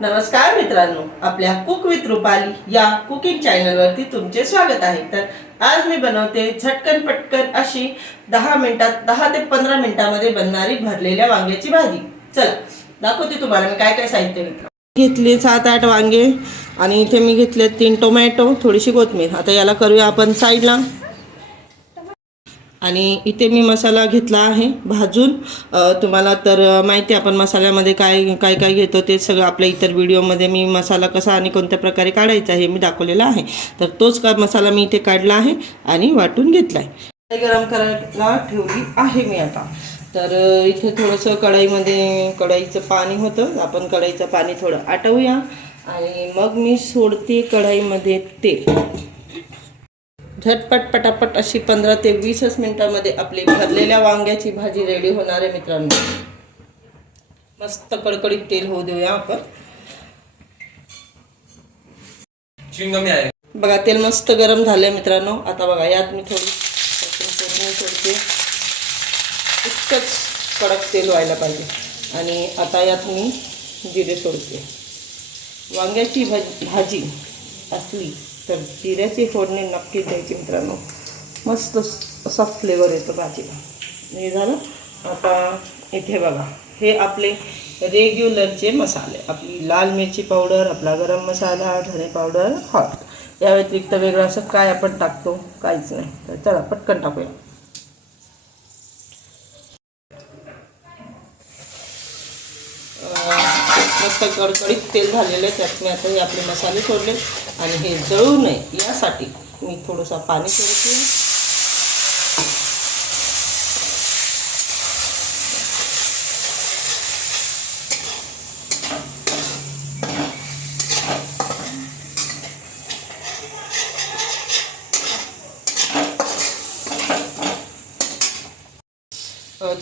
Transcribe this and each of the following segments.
नमस्कार मित्रांनो, आपल्या कुक विथ रुपाली या कुकिंग चॅनलवरती तुमचे स्वागत आहे। तर आज मी बनवते झटकन पटकन अशी 10 मिनिटात 10 ते 15 मिनिटांमध्ये बनणारी भरलेल्या वांग्याची भाजी। चला दाखवते तुम्हाला मी काय काय साहित्य घेतले। 7-8 वांगे आणि इथे मी घेतले 3 टोमॅटो, थोडीशी कोथिंबीर। आता याला करूया आपण साईडला। आणि इथे मी मसाला घेतला आहे भाजून। तुम्हाला तर माहिती आहे आपण मसाल्यामध्ये काय काय काय घेतो ते सगळं आपल्या इतर व्हिडिओमध्ये मी मसाला कसा आणि कोणत्या प्रकारे काढायचा हे मी दाखवलेलं आहे। तर तोच का मसाला मी इथे काढला आहे आणि वाटून घेतला आहे। गरम करायला ठेवली आहे मी आता। तर इथे थोडंसं कढईचं पाणी होतं, आपण कढईचं पाणी थोडं आटवूया आणि मग मी सोडते कढईमध्ये तेल। झटपट पटापट अशी 15 ते 20 मिनिटांमध्ये आपली भरलेल्या वांग्याची भाजी रेडी होणार आहे मित्रांनो। मस्त कडकडीत तेल होऊ देऊया आपण। बघा तेल मस्त गरम झालंय मित्रांनो। आता बघा यात मी थोडी फोडणी सोडते। इतकंच कडक तेल व्हायला पाहिजे। आणि आता यात मी जिरे सोडते। वांग्याची भाजी असली तर जिऱ्याची फोडणी नक्की द्यायची मित्रांनो, मस्त असा फ्लेवर येतो भाजीला। हे झालं। आता इथे बघा हे आपले रेग्युलरचे मसाले, आपली लाल मिरची पावडर, आपला गरम मसाला, धने पावडर, हळद। या व्यतिरिक्त वेगळं असं काय आपण टाकतो काहीच नाही। तर चला पटकन टाकूया। मस्त कडकडीत तेल झालेलं आहे, त्यात मी आता हे आपले मसाले सोडले आणि हे जळू नये यासाठी मी थोडंसं पाणी सोडते।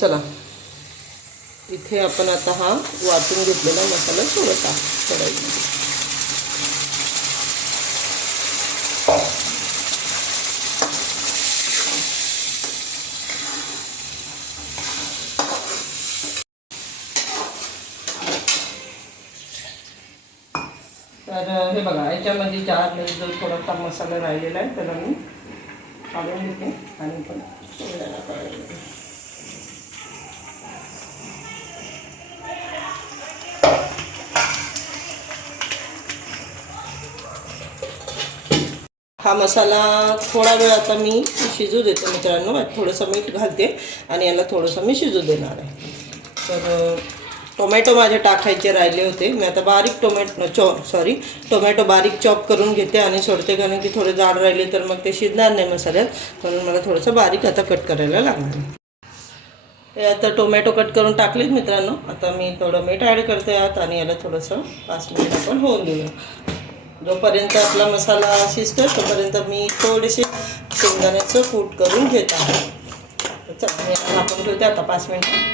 चला इथे आपण आता हा वाटून घेतलेला मसाला सोडत आहोत कढईमध्ये। तर हे बघा याच्यामध्ये जो थोडासा मसाला राहिलेला आहे त्याला मी काढून घेते आणि पण सोडायला कढईमध्ये। हा मसाला थोडा वेळ आता मी शिजू देते मित्रांनो। थोडंसं मीठ घालते आणि याला थोडंसं मी शिजू देणार आहे। तर टोमॅटो माझे टाकायचे राहिले होते, मी आता बारीक टोमॅटो बारीक चॉप करून घेते आणि सोडते, कारण की थोडे जाड राहिले तर मग ते शिजणार नाही मसाल्यात, म्हणून मला थोडंसं बारीक आता कट करायला लागणार आहे। हे आता टोमॅटो कट करून टाकलेत मित्रांनो। आता मी थोडं मीठ ॲड करते यात आणि याला थोडंसं 5 मिनिट आपण होऊन देऊया। जोपर्यंत आपला मसाला शिजतो तोपर्यंत मी थोडेसे शेंगदाण्याचं कूट करून घेत आहे। चला मी आपण ठेवते आता 5 मिनिट।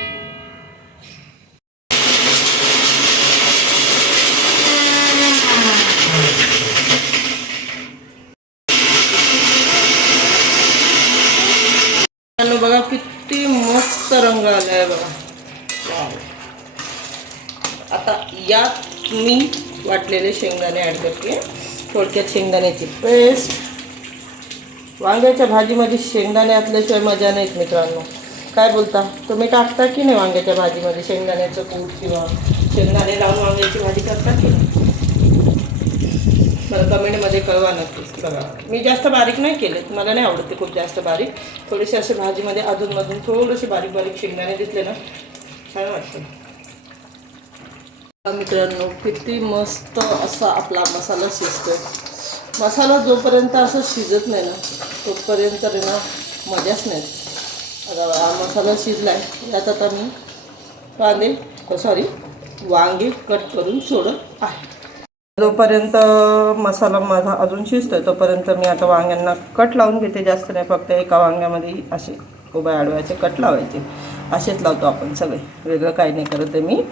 बघा किती मस्त रंग आलाय बघा। आता यात मी वाटलेले शेंगदाणे ॲड करते। थोडक्यात शेंगदाण्याची पेस्ट। वांग्याच्या भाजीमध्ये शेंगदाणे असल्याशिवाय मजा नाहीत मित्रांनो। काय बोलता तुम्ही टाकता की नाही वांग्याच्या भाजीमध्ये शेंगदाण्याचं कूट किंवा शेंगदाणे लावून वांग्याची भाजी करता की नाही? मला कमेंटमध्ये कळवा नक्कीच। बघा मी जास्त बारीक नाही केले, मला नाही आवडते खूप जास्त बारीक। थोडेसे असे भाजीमध्ये अधूनमधून थोडेसे बारीक बारीक शेंगदाणे दिसले ना छान वाटतं। मित्रांनो किती मस्त असा आपला मसाला शिजतोय। मसाला जोपर्यंत असं शिजत नाही ना तोपर्यंत ना मजाच नाही। आता हा मसाला शिजला आहे, यात आता मी वांगे कट करून सोडत आहे। जोपर्यंत मसाला माझा अजून शिजतोय तोपर्यंत मी आता वांग्यांना कट लावून घेते। जास्त नाही, फक्त एका वांग्यामध्ये असे उभे आडवायचे कट लावायचे। असेच लावतो आपण सगळे, वेगळं काही नाही करत आहे मी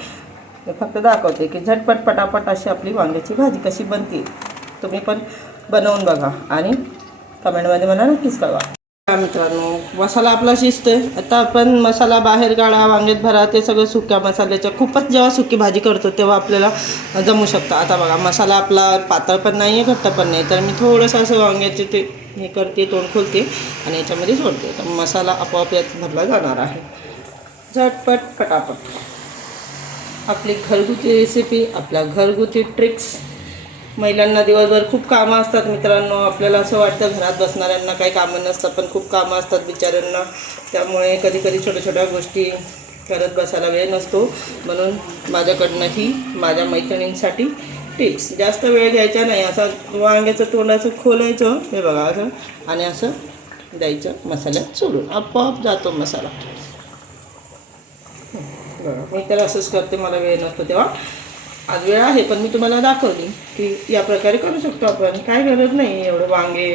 फक्त दाखवते की झटपट पटापट अशी आपली वांग्याची भाजी कशी बनते। तुम्ही पण बनवून बघा आणि कमेंटमध्ये मला नक्कीच कळवा। मित्रांनो मसाला आपला शिजतोय. आता आपण मसाला बाहेर काढा, वांग्यात भरा, ते सगळं सुक्या मसाल्याच्या. खूपच जेव्हा सुकी भाजी करतो तेव्हा आपल्याला जमू शकतं. आता बघा मसाला आपला पातळ पण नाही आहे, घट्ट पण नाही, तर मी थोडंसं असं वांग्याचे ते हे करते, तोंड खोलते आणि याच्यामध्ये सोडते. तर मसाला आपोआप यात भरला जाणार आहे. झटपट पटापट आपली घरगुती रेसिपी, आपल्या घरगुती ट्रिक्स. महिलांना दिवसभर खूप कामं असतात मित्रांनो. आपल्याला असं वाटतं घरात बसणाऱ्यांना काही कामं नसतात, पण खूप कामं असतात बिचाऱ्यांना. त्यामुळे कधी कधी छोट्या छोट्या गोष्टी करत बसायला वेळ नसतो. म्हणून माझ्याकडनंही माझ्या मैत्रिणींसाठी टिप्स. जास्त वेळ घ्यायचा नाही. असं वांग्याचं तोंड असं खोलायचं, हे बघा असं, आणि असं द्यायचं मसाल्यात सोडून, आपोआप जातो मसाला. बघा मी तर असंच करते, मला वेळ नसतो तेव्हा. आज वेळ आहे पण मी तुम्हाला दाखवली की या प्रकारे करू शकतो आपण. काय गरज नाही एवढं वांगे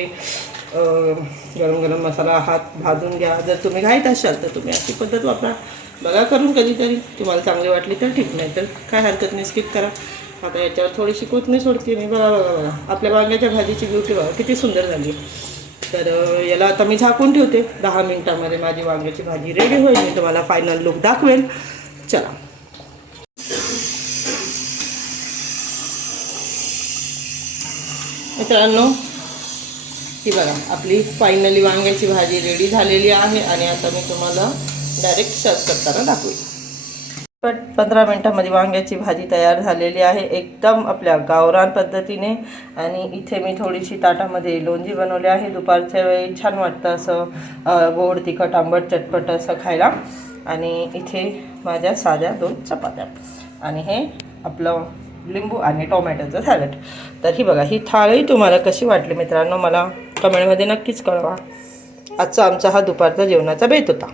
गरम गरम मसाला हात भाजून घ्या. जर तुम्ही घाईत असाल तर तुम्ही अशी पद्धत वापरा. बघा करून कधीतरी, तुम्हाला चांगली वाटली तर ठीक, नाही तर काय हरकत नाही, स्किप करा. आता याच्यावर थोडीशी कोथिंबीर सोडते मी. बघा बघा बघा आपल्या वांग्याच्या भाजीची ब्युटी बघा किती सुंदर झाली. तर याला आता मी झाकून ठेवते. 10 मिनिटामध्ये माझी वांग्याची भाजी रेडी होईल. मी तुम्हाला फायनल लुक दाखवेल. चला. मित्रांनो ही बघा आपली फायनली वांग्याची भाजी रेडी झालेली आहे आणि आता मी तुम्हाला डायरेक्ट सर्व करताना दाखवेल. 15 मिनिटांमध्ये वांग्याची भाजी तयार झालेली आहे, एकदम आपल्या गावरान पद्धतीने. आणि इथे मी थोडीशी ताटामध्ये लोणची बनवली आहे. दुपारच्या वेळी छान वाटतं असं गोड तिखट आंबट चटपट असं खायला. आणि इथे माझ्या साध्या 2 चपात्या आणि हे आपलं लिंबू आणि टोमॅटोचं सॅलड. तर ही बघा ही थाळी तुम्हाला कशी वाटली मित्रांनो, मला कमेंटमध्ये नक्कीच कळवा. आजचा आमचा हा दुपारचा जेवणाचा बेत होता.